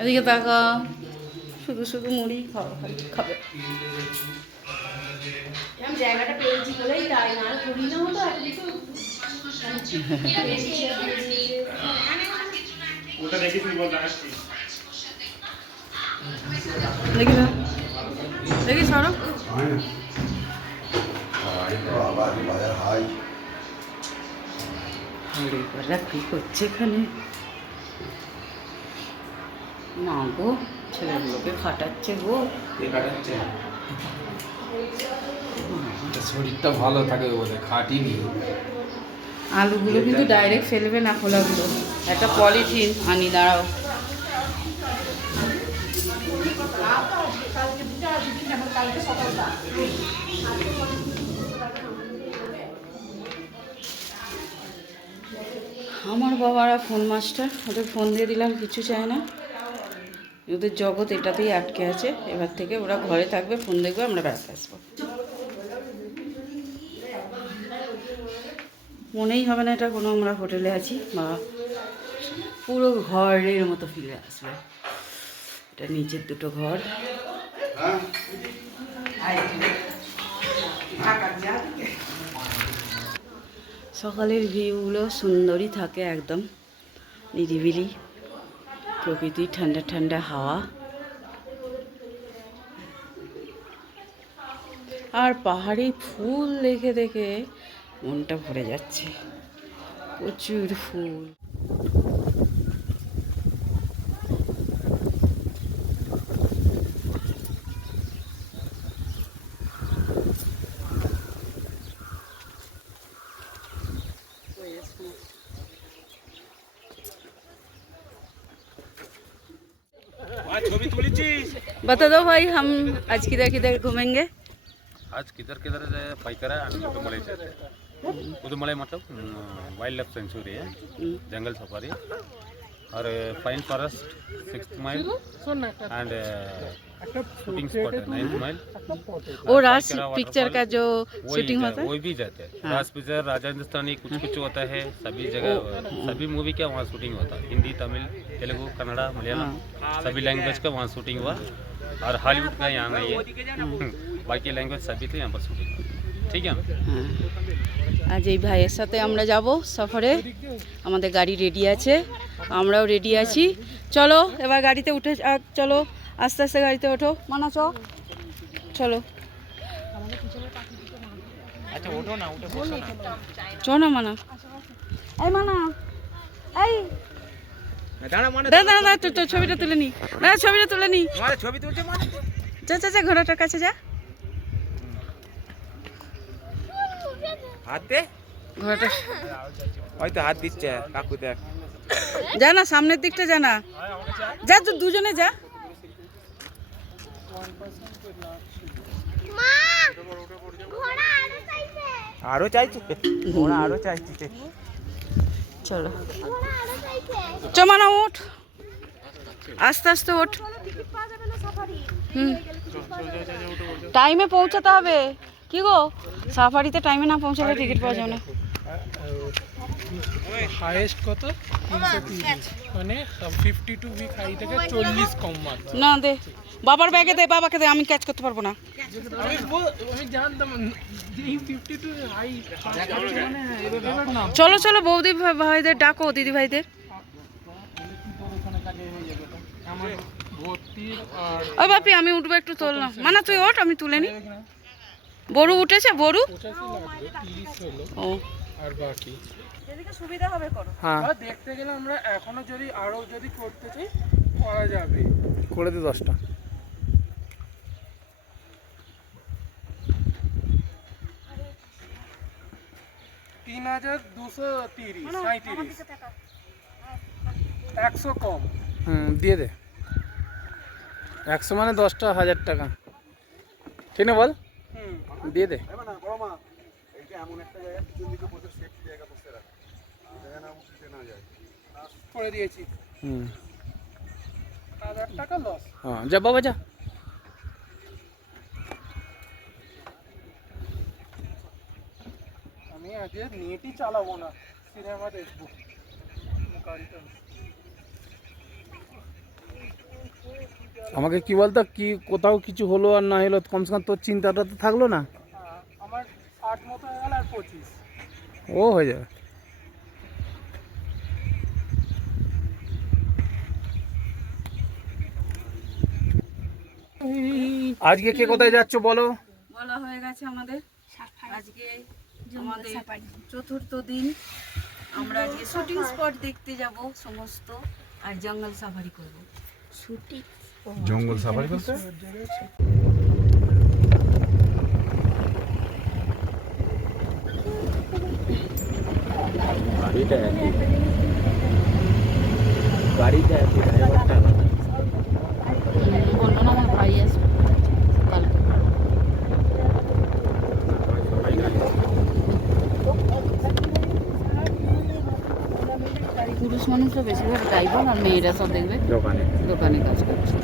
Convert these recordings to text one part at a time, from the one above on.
এদিকে তাকা, শুধু শুধু মুড়ি খাবে। আমি জায়গাটা পেয়েছি বলেই তাই, না করি না হতো দেখি না, দেখি সরো। কি করছে এখানে? না গো, ছেলেগুলোকে খাটাচ্ছে গো। শরীরটা ভালো থাকে বলে খাটিনি। আলুগুলো কিন্তু ডাইরেক্ট ফেলবে না, খোলাগুলো। একটা পলিথিন আনি, দাঁড়াও। আমার বাবারা ফোন মাস্টার, ওদের ফোন দিয়ে দিলাম, কিছু চায় না। ওদের জগৎ এটাতেই আটকে আছে। এবার থেকে ওরা ঘরে থাকবে, ফোন দেখবে, আমরা বেড়াতে আসবো। মনেই হবে না এটা কোনো আমরা হোটেলে আছি, বা পুরো ঘরের মতো ফিরে আসবে। এটা নিচের দুটো ঘর। সকালের ভিউগুলো সুন্দরই থাকে, একদম নিরিবিলি প্রকৃতি, ঠান্ডা ঠান্ডা হাওয়া, আর পাহাড়ি ফুল দেখে দেখে মনটা ভরে যাচ্ছে। প্রচুর ফুল। बता दो भाई, हम आज किधर किधर घूमेंगे? आज किधर किधर पाइकरा उदुमलाई जाते हैं। उदुमलाई मतलब वाइल्ड लाइफ सेंचुरी है, जंगल सफारी और fine forest 6th mile and shooting spot है 9th माइल। वो राज पिक्चर का जो शूटिंग होता है वो भी जाते हैं। राज पिक्चर, राजा हिंदुस्तानी कुछ कुछ होता है, सभी जगह सभी मूवी का वहाँ शूटिंग होता है। हिंदी, तमिल, तेलुगु, कन्नड़ा, मलयालम सभी लैंग्वेज का वहाँ शूटिंग हुआ। और हॉलीवुड का यहाँ नहीं है, বাকি ল্যাঙ্গুয়েজ সবইতে यहाँ पर शूटिंग ठीक है। আজ এই ভাইয়ের সাথে আমরা যাব সফরে। আমাদের গাড়ি রেডি আছে, আমরাও রেডি আছি। চলো এবার গাড়িতে উঠে, চলো আস্তে আস্তে গাড়িতে ওঠো। মানা চলো। আচ্ছা ওঠো না, উঠে বসো না। চো না মানা, এই মানা, এই দাঁড়া তো ছবিটা তুলে নি, ছবিটা তুলে নি। ছবি তুলছে মানে যা ঘোড়াটার কাছে যা, হাত দে। ঘোড়াটা হয়তো হাত দিচ্ছে কাকু, দেখ। যা না, সামনের দিকটা যা না, যা দুজনে যা। আরো চাইছে ওরা, আরো চাইছে। চলো চমানা ওঠ, আস্তে আস্তে ওঠ। টাইমে পৌঁছাতে হবে। কি গো, সাফারিতে টাইমে না পৌঁছালে টিকিট পাওয়া যাবে না। হাইয়েস্ট কত? 330, মানে 52 উইক হাই থেকে 40 কম মাত্র। না দে, বাবার ব্যাগে দে, বাবাকে দে, আমি ক্যাচ করতে পারবো না। আমি জানতাম এই 52 হাই। চলো বৌদি ভাইদের ডাকো, দিদি ভাইদের। আমার ভর্তির আর ওই বাপি, আমি উঠবো, একটু তোল না। মানে তুই ওঠ, আমি তুলে নি। বড়ু উঠেছে, বড়ু 85 লাগবে, 30 হলো। ও আর বাকি যেদিকে সুবিধা হবে করো। হ্যাঁ, দেখতে গেলে আমরা এখনো যদি করতে চাই করা যাবে। করে দে 10টা। 3230, 37, 100 কম। দিয়ে দে 100 মানে 10টা 1000 টাকা, ঠিক না বল? দিয়ে দে। করে দিয়েছি। 1000 টাকা লস। হ্যাঁ, যা বাবা যা। আমি আগে নেটই চালাবো না, সিনেমা দেখবো। আমাকে কি বলতো, কি কোথাও কিছু হলো আর না হলো, কমসে কম তোর চিন্তাটা তো থাকলো না। আমার 60 মতো হয়ে গেল আর 25। ও হয়ে যাবে। আজকে কে কোথায় যাচ্ছ বলো? বলা হয়ে গেছে আমাদের। আজকে আমাদের 4th দিন। আমরা আজকে শুটিং স্পট দেখতে যাব সমস্ত, আর জঙ্গল সাফারি করব। জঙ্গল সাফারি করতে বললো না আমার ভাই আসবে কালকে। পুরুষ মানুষরা বেশিরভাগ ড্রাইভার, আর মেয়েরা সব দেখবে দোকানে কাজ করছে।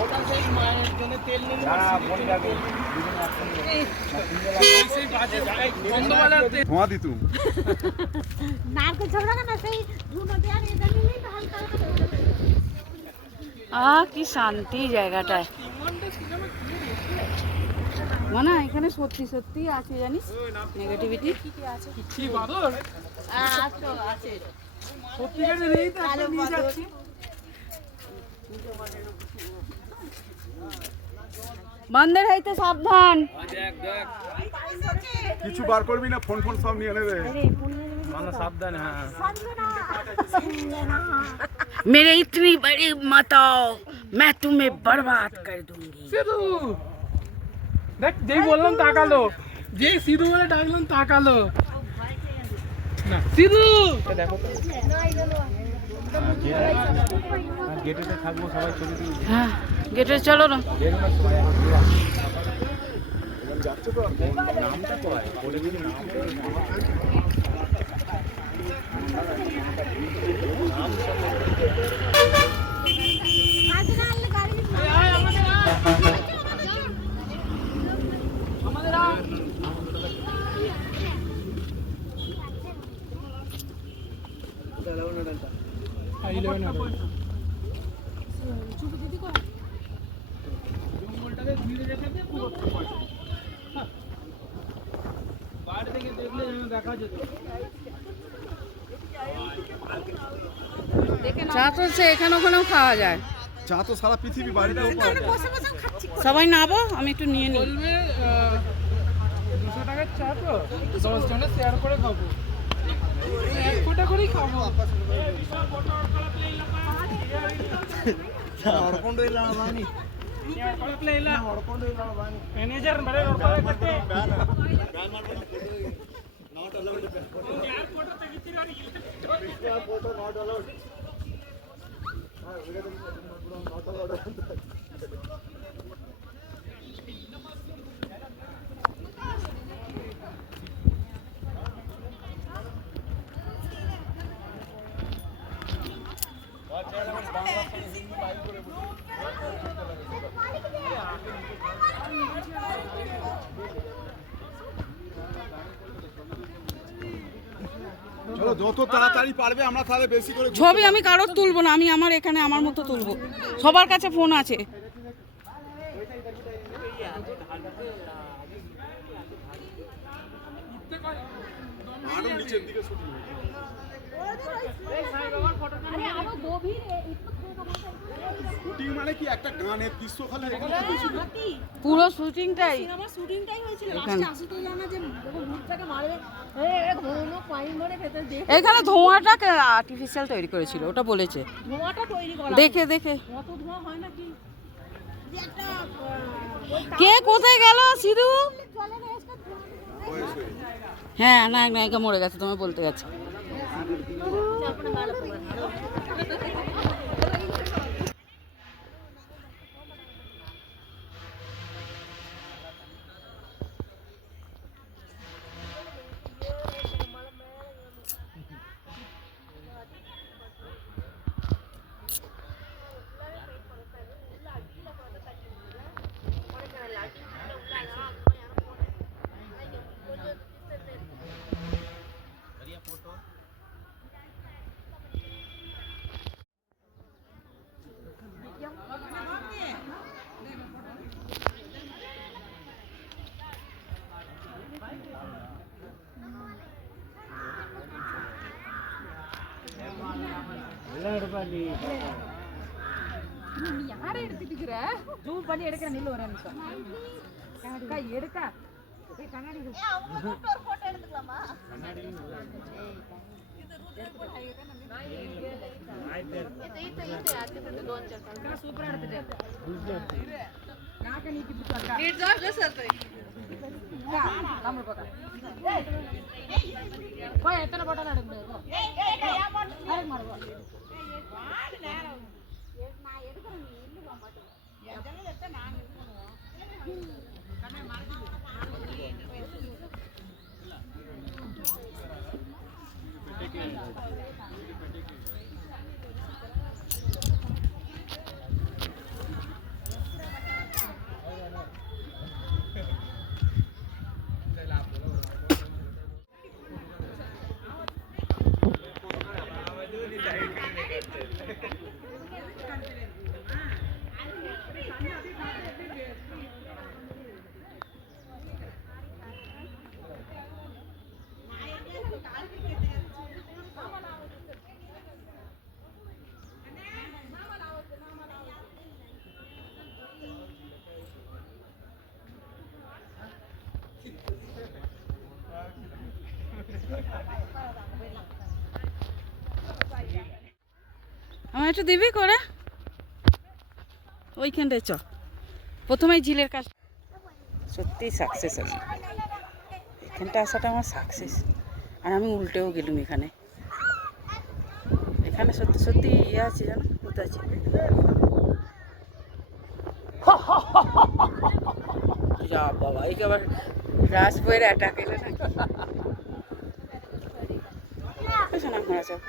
ওটা সেই মায়ের জন্য তেল নিয়ে সেই বাজে গন্ধওয়ালার তেল ধোঁয়া দিতুম नारकेल छोड़ा ना सही धुनो दिया नहीं इधर नहीं तो हल्का কি শান্তি জায়গাটায়। মানে এখানে সত্যি সত্যি আছে জানিস নেগেটিভিটি কি বাদর আছে। সত্যিকারের এই তো একটা নিয়ে যাচ্ছি বান্দর হইতে সাবধান। কিছু বার করবি না, ফোন ফোন সব নিয়ে নেবে। मानो सावधान। हाँ मेरे इतनी बड़ी मत आओ, मैं तुम्हें बर्बाद कर दूंगी। সিধু দেখ যেই বললাম তাকালো, যেই সিধু বলে ডাকলাম তাকালো না সিধু দেখো তো গেটেতে থাকবো সবাই ছবি তুলবো। হ্যাঁ গেটে চলো না। নামটা তো হয় বলে দিবি নাম। आज ना अल्लाह गाड़ी জঙ্গলটাকে ঘিরে রেখেছে পুরো বাইরে থেকে দেখলে যেন দেখা যেত। চা তো সে এখানে ওখানেও খাওয়া যায়। চা তো সারা পৃথিবী বাড়িতেও পাওয়া যায়। সবাই নাবো, আমি একটু নিয়ে নিই। বলবে 200 টাকার চা তো 10 জনে শেয়ার করে খাবো, 1 ফোঁটা করেই খাবো। ম্যানেজার বড় রকম করতে চলো যত তাড়াতাড়ি পারবে আমরা তাহলে বেশি করে ছবি আমি কারোর তুলবো না, আমি আমার এখানে আমার মতো তুলবো। সবার কাছে ফোন আছে। আরো নিচের দিকে শুটিং अरे आरो गभीर শুটিং মানে কি একটা গানের দৃশ্য খালি এখানে हाथी পুরো শুটিংটাই আমার শুটিংটাই হয়েছিল এখানে। লাস্টে আসতে জানা যে ভূতটাকে মারবে এক ঘন পাইন ধরে ভেতর দিয়ে এখানে ধোঁয়াটা আর্টিফিশিয়াল তৈরি করেছিল, ওটা বলেছে। ধোঁয়াটা তৈরি করা দেখে দেখে কত ধোঁয়া হয় নাকি যে একটা কে কোথায় গেল সিধু? চলে না এসে হ্যাঁ নায়ক নায়িকা মরে গেছে, তোমায় বলতে গেছে। யாரை எடுத்துட்டு இருக்கிற ஜூம் பண்ணி எடுக்கிற நில்லு ஒரு நிமிஷம் அக்கா எடுக்கா கண்ணாடி போட்டோ எடுத்துக்கலாமா சூப்பரா எடுத்துட்டு நாக்க நீக்கி பிடிச்சாக்கா நம்ம பக்கம் போய் எத்தனை போட்டோ எடுக்க முடியாது மாறுவா আমার একটু দিবি করে ওইখানটায় চ প্রথমেই ঝিলের কাজ সত্যি সাকসেস আছে এখানটা আসাটা আমার সাকসেস আর আমি উল্টেও গেলুম এখানে এখানে সত্যি সত্যি ইয়ে আছে জানো ভূত আছে যা বাবা এই আবার রাস বইয়ের অ্যাটাক এলো নাকি শোনা ঘোরা চাপ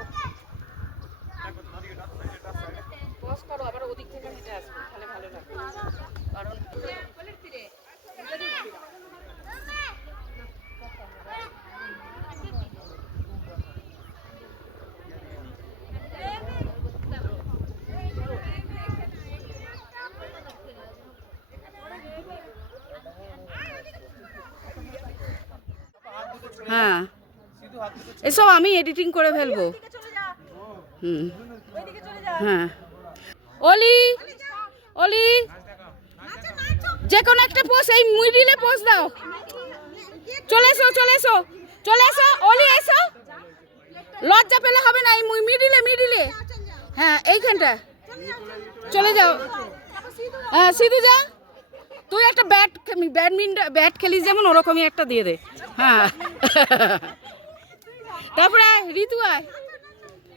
পজ করো আবার ওদিক থেকে হেঁটে আসবো তাহলে ভালো লাগবে কারণ হ্যাঁ এসব আমি এডিটিং করে ফেলবো হুম হ্যাঁ অলি অলি যে কোনো একটা পোজ এই মিডিলে পোজ দাও চলে এসো চলে এসো চলে এসো অলি এসো লজ্জা পেলে হবে না এই মিডিলে মিডিলে হ্যাঁ এইখানটা চলে যাও হ্যাঁ সিধু যা তুই একটা ব্যাট খেলিস যেমন ওরকমই একটা দিয়ে দে হ্যাঁ তারপরে ঋতু আয়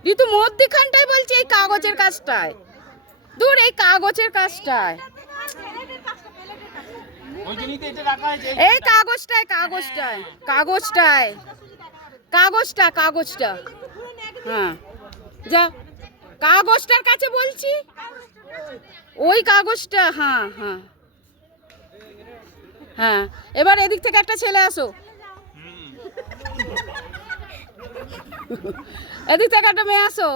ঋতু মধ্যখানটায় বলছি এই কাগজের কাজটায় দূর এই কাগজের কাজটায় এই কাগজটায় কাগজটায় কাগজটায় কাগজটা কাগজটা হ্যাঁ যা কাগজটার কাছে বলছি ওই কাগজটা হ্যাঁ হ্যাঁ হ্যাঁ এবার এদিক থেকে একটা ছেলে আসো এদিক থেকে একটা মেয়ে আসো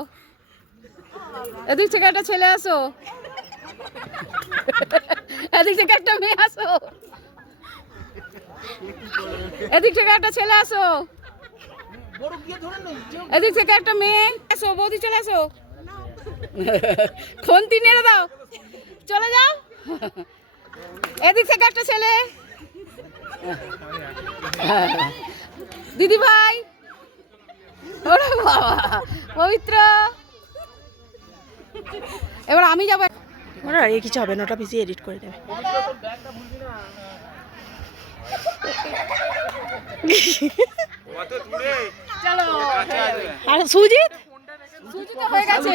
এদিক থেকে একটা ছেলে আসো এদিক থেকে একটা মেয়ে আসো এদিক থেকে একটা ছেলে আসো এদিক থেকে একটা মেয়ে আসো বৌদি চলে আসো খন্তি নেড়ে দাও চলে যাও এদিক থেকে একটা ছেলে দিদি ভাই ওরে বাবা পবিত্র এবার আমি যাবো ওরা আর কিছু হবে না ওটা বেশি এডিট করে দেবে চলো আর সুজিত সুজি তো হয়ে গেছে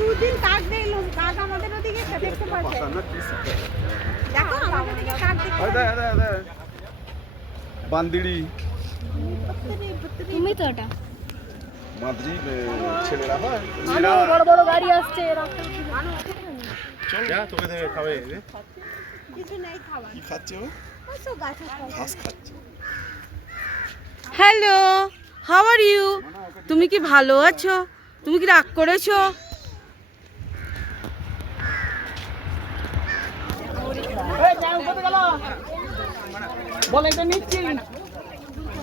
দুদিন কাক দেখলাম কাক আমাদের ওদিকে দেখতে পাচ্ছে দেখো আমাদের ওদিকে কাক দেখতে বান্দিড়ি তুমি তো ওটা মাদ্রি ছেলেরা হয় বড় বড় গাড়ি আসছে চল যা তোকে দেখে খাবে কিছু নেই খাবার কি খাচ্ছে ও সব গাছে ঘাস খাচ্ছে হ্যালো হাউ আর ইউ তুমি কি ভালো আছো তুমি কি রাগ করেছো বলে এটা নিচ্ছি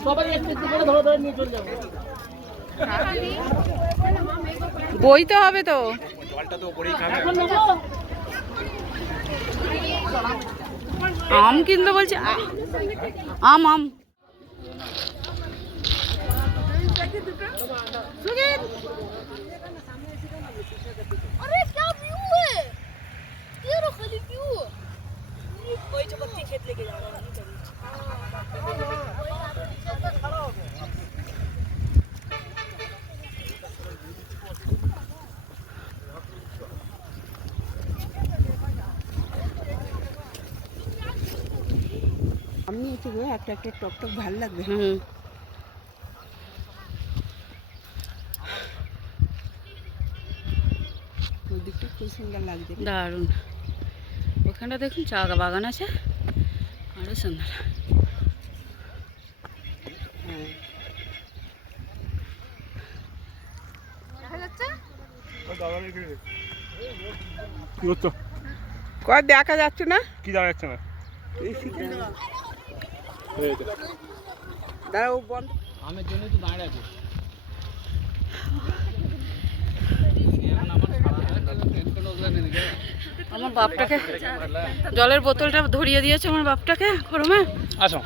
সবাই একটু একটু করে ধরে ধরে নিয়ে চলে যাবো বইতে হবে তো এখন নেবো আম কিনতে বলছে আম আম अरे क्या व्यू है লাগবে, একটা একটা টক টক ভালো লাগবে। হুম ওই দিকটা খুব সুন্দর লাগছে। দারুণ। ওখানটা দেখুন চা বাগান আছে, আরো সুন্দর। কি হচ্ছে? কয় দেখা যাচ্ছে না, কি দেখা যাচ্ছে না? দাঁড়াও বন্ধ। আমের জন্যই তো দাঁড়িয়ে আছে। আমার বাপটাকে জলের বোতলটা ধরিয়ে দিয়েছে আমার বাপটাকে গরমে। আসো।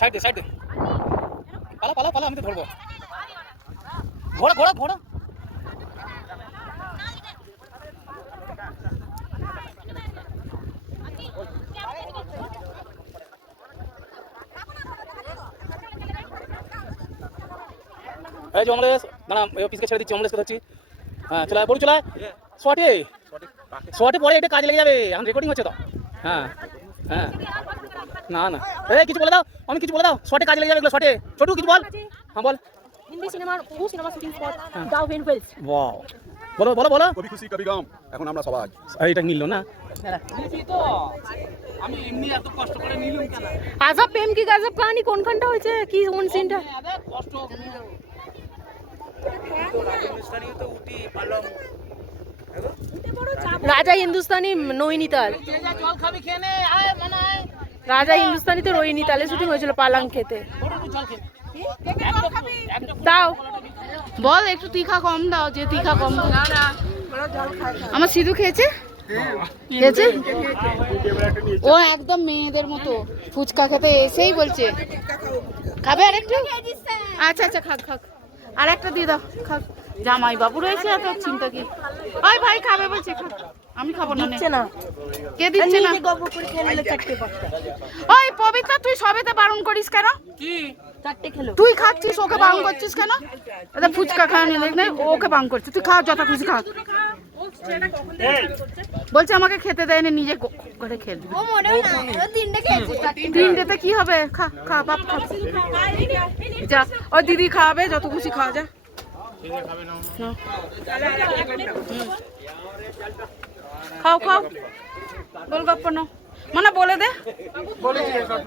সাইড দে, সাইড দে। পালা পালা পালা, আমি তো ধরবো। ঘোড়া ঘোড়া ঘোড়া। এই যে অমলেশ, দাঁড়া পিসকে ছেড়ে দিচ্ছি, অমলেশকে ধরছি। হ্যাঁ চলে বড় চলে শর্টে শর্টে পরে এটা কাজে লেগে যাবে, এখন রেকর্ডিং হচ্ছে তো। হ্যাঁ হ্যাঁ না না, এই কিছু বলে দাও, আমি কিছু বলে দাও, শর্টে কাজে লেগে যাবে এগুলো, শর্টে। ছোটু কিছু বল। হ্যাঁ বল। হিন্দি সিনেমার সিনেমা শুটিং স্পট দাও ভেন ওয়েলস। ওয়াও, বলো বলো বলো। কবি খুশি কবি গাম, এখন আমরা সবাই। এইটা মিললো না। আজব প্রেম কি গজব কাহিনী কোনখানটা হয়েছে, কি কোন সিনটা? রাজা হিন্দুস্তানি নৈনিতাল, রাজা হিন্দুস্তানি তো নৈনিতালে শুটিং হয়েছিল পালাং খেতে। দাও বল একটু তীখা কম দাও, যে তীখা কম দাও। আমার সিধু খেয়েছে খেয়েছে ও একদম মেয়েদের মতো ফুচকা খেতে এসেই বলছে খাবে আর একটু। আচ্ছা আচ্ছা খাক খাক, আর একটা দিয়ে দাও খাক। জামাই বাবু রয়েছে, এত চিন্তা কি? ওই ভাই খাবে বলছে, খাক। আমি খাবো না। দিচ্ছে না, কে দিচ্ছে না? নিজে গল্প করে খেয়ে নিলে চারটে পাঁচটা। ওই পবিত্র, তুই সবেতে বারণ করিস কেন? চারটে খেলো। তুই খাচ্ছিস, ওকে বারণ করছিস কেন? এটা ফুচকা খাওয়ানি দেখ না, ওকে বারণ করছিস। তুই খা, যত খুশি খা। বলছে আমাকে খেতে দেয়নি, নিজে করে খেয়ে দিবি। তিনটেতে কি হবে? খা খা বাপ খা। যা, ওই দিদি খাওয়াবে, যত খুশি খাওয়া যা। নাও। খাও খাও, গোলগপ্পা নাও। মানে বলে দে,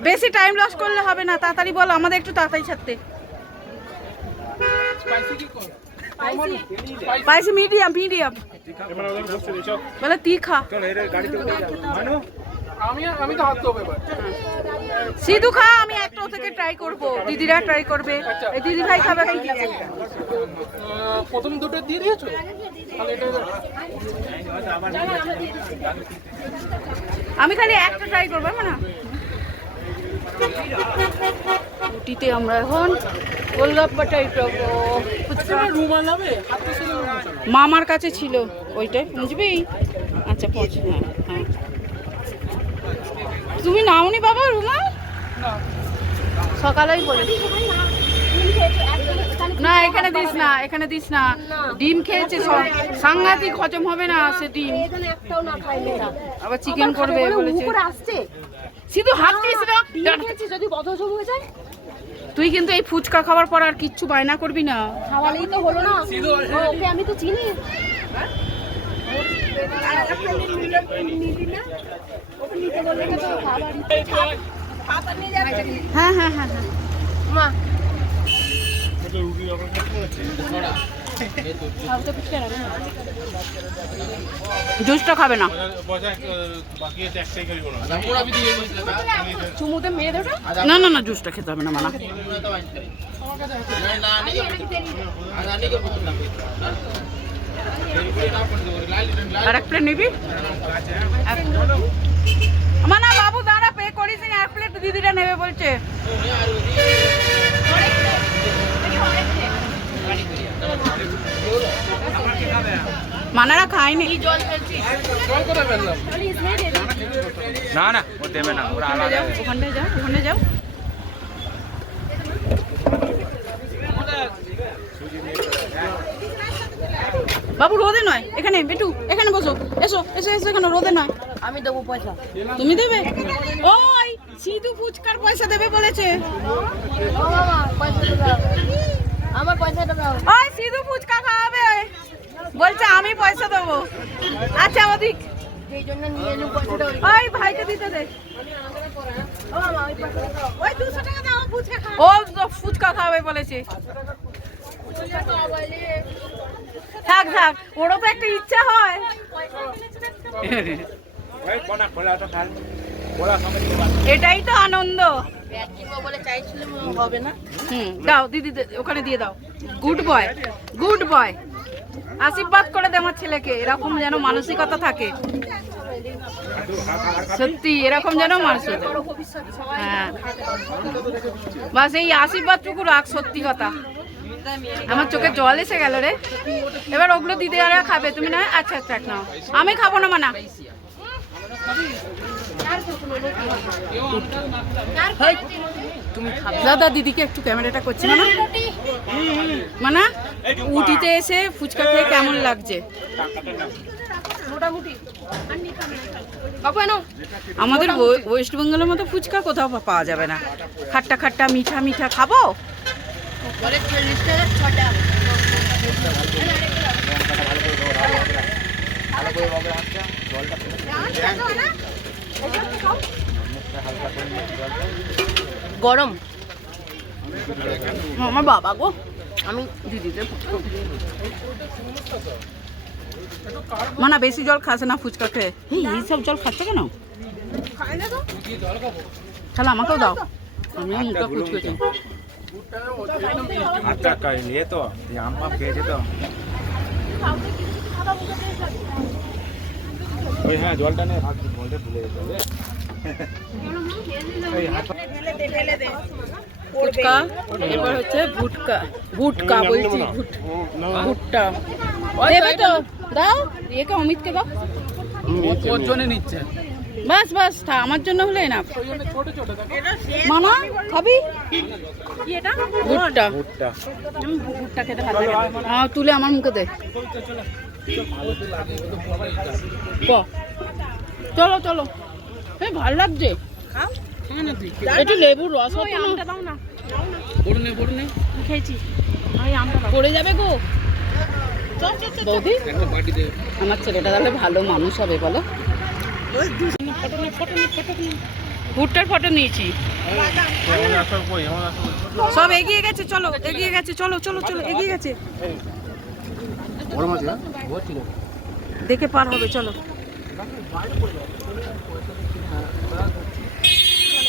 বেশি টাইম লস করলে হবে না, তাড়াতাড়ি বল, আমাদের একটু তাড়াতাড়ি ছাড়তে। স্পাইসি মিডিয়াম মিডিয়াম বলে তীখা। আমি তো হাত দেবো এবার। সিধু খা, আমি একটা থেকে ট্রাই করব, দিদিরা ট্রাই করবে। এই দিদি ভাই খাবে। প্রথম দুটো দিয়ে দিয়েছো, তাহলে এটা আমি খালি একটা ট্রাই করবো মানে। উটিতে আমরা এখন গোলগাপ্পা ট্রাই করবো। রুমাল হবে, হাতে ছিল রুমাল। মামার কাছে ছিল ওইটাই, বুঝবি? আচ্ছা পৌঁছ। হ্যাঁ হ্যাঁ, তুমি নাওনি বাবা রুমাল? সকালেই বলে না, এখানে দিস না, এখানে দিস না। ডিম খেয়েছে, সাংঘাতিক হজম হবে না সে ডিম। এখানে একটাও না খাইলে না, আবার চিকেন করবে বলেছে। উপরে আসছে শুধু হাত দিস না। খেয়েছি, যদি বদহজম হয়ে যায়। তুই কিন্তু এই ফুচকা খাওয়ার পর আর কিচ্ছু বায়না করবি না। খাওয়ালেই তো হলো না, ওকে আমি তো চিনি। হ্যাঁ হ্যাঁ হ্যাঁ হ্যাঁ মা জুসটা খাবে না। চুমুতে মেরে দেবো। না না না জুসটা খেতে হবে না মানা। আর এক প্লেট নিবি? মানা বাবু দাঁড়া, পে করিস নি, এক প্লেট দিদিটা নেবে বলছে। মানারা খায়নি। ना ना वो देवे ना पूरा आला ওখানে যাও, ওখানে যাও। বাবু রোদে নয়, এখানে একটু এখানে বসো, এসো এসো এসো, এখানে রোদে নয়। আমি দেবো পয়সা, তুমি দেবে? ওই সিধু ফুচকার পয়সা দেবে বলেছে। আমার পয়সাটা দাও। ওই সিধু ফুচকা খাওয়াবে বলছে, আমি পয়সা দেবো। আচ্ছা ওদিক, সেই জন্য নিয়ে এলুম পয়সাটা। ওই ভাইকে দিতে দে। ও মামা ওই পয়সাটা দাও। ওই 200 টাকা দাও, ফুচকা খাও। ও তো ফুচকা খাওয়াবে বলেছে। থাক থাক, ওরও তো একটা ইচ্ছা হয়। এটাই তো আনন্দ। ব্যাগ কিনবো বলে চাইছিলাম, হবে না। দাও দিদি, ওখানে দিয়ে দাও। Good boy, good boy. আশীর্বাদ করে দে আমার ছেলেকে, এরকম যেন মানসিকতা থাকে। সত্যি এরকম যেন মানসিকতা। হ্যাঁ বাস এই আশীর্বাদটুকু রাখ, সত্যি কথা। আমার চোখে জল এসে গেল রে। এবার ওগুলো দিদি আর খাবে, তুমি না? আচ্ছা আচ্ছা নাও, আমি খাবো না মানা। দাদা দিদিকে একটু ক্যামেরাটা করছি না মানা। উটিতে এসে ফুচকা খেয়ে কেমন লাগছে? আমাদের ওয়েস্ট বেঙ্গলের মতো ফুচকা কোথাও পাওয়া যাবে না। খাট্টা খাট্টা মিঠা মিঠা খাবো। গরম। আমার বাবা গো, আমি দিদিদের মানা বেশি জল খাসে না ফুচকা খেয়ে। এইসব জল খাচ্ছে কেন? তাহলে আমাকেও দাও, আমিও মুখটা ফুচকেছি। अच्छा कर लिए तो आम पाप भेजे तो ওই হ্যাঁ জলটা নে, হাত বলতে ভুলে যেতে ফুচকা, এবার হচ্ছে ভুটকা। ভুটকা বলছি, ভুট্টা দেবে তো দাও। একে অমিতকে দাও। ওর জন্য নিচ্ছে। বাস বাস, আমার জন্য হলে না। মামা খাবি ভুট্টা? ভুট্টা খেতে ভালো লাগে। তুলে আমার মুখে দে। চলো চলো, ভালো লাগছে। একটু লেবুর রস দাও না। খেয়েছি, পড়ে যাবে গো বৌদি। আমার ছেলেটা তাহলে ভালো মানুষ হবে বলো। ভুট্টার ফটো নিয়েছি, সব এগিয়ে গেছে। চলো এগিয়ে গেছে, চলো চলো চলো, এগিয়ে গেছে। দেখে পার হবে, চলো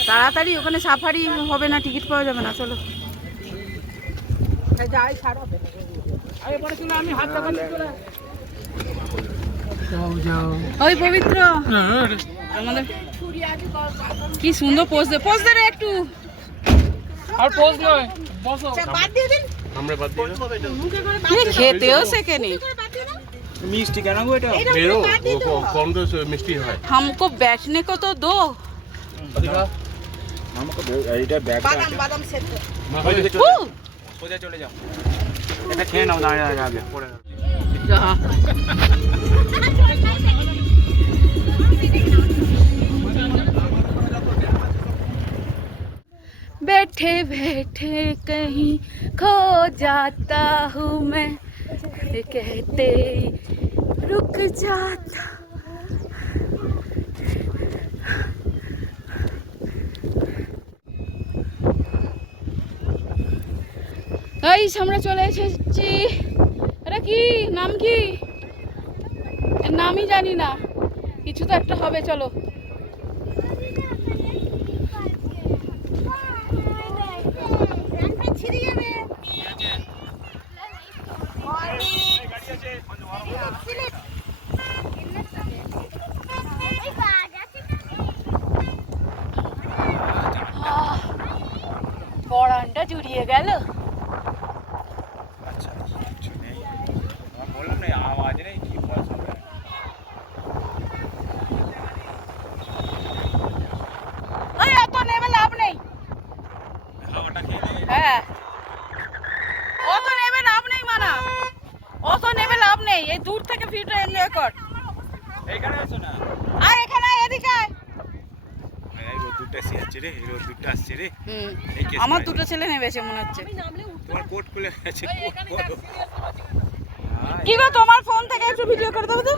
তাড়াতাড়ি। ওখানে সাফারি হবে না, টিকিট পাওয়া যাবে না। চলো ওই পবিত্র আমাদের কি সুন্দর পোজ দে, পোজ দে রে একটু। আর পোজ নয়, বসো। আমরা বাদ দিয়ে খেতেও শেখেনি। মিষ্টি কেন গো এটা বেরো কম তো মিষ্টি হয়। हमको बैठने को तो दो। আমাকে এইটা ব্যাগটা বাদাম বাদাম সেদ্ধ সোজা চলে যাও, এটা খেয়ে নাও দাঁড়িয়ে দাঁড়িয়ে আগে পড়ে যা बैठे बैठे कहीं खो जाता हूँ मैं, कहते रुक जाता। গাইস আমরা চলে এসেছি। এটা কি নাম, কি এর নামই জানি না, কিছু তো একটা হবে। চলো পরানটা জুড়িয়ে গেল। ওই অত নেমে লাভ নেই। হ্যাঁ অত নেমে লাভ নেই, মানা অত নেমে লাভ নেই। এই দূর থেকে ভিউটা এনজয় কর। আর এখানে এদিকে আয়। আমার দুটো ছেলে নেমেছে মনে হচ্ছে। কি গো তোমার ফোন থেকে একটু ভিডিও করে দেবো তো।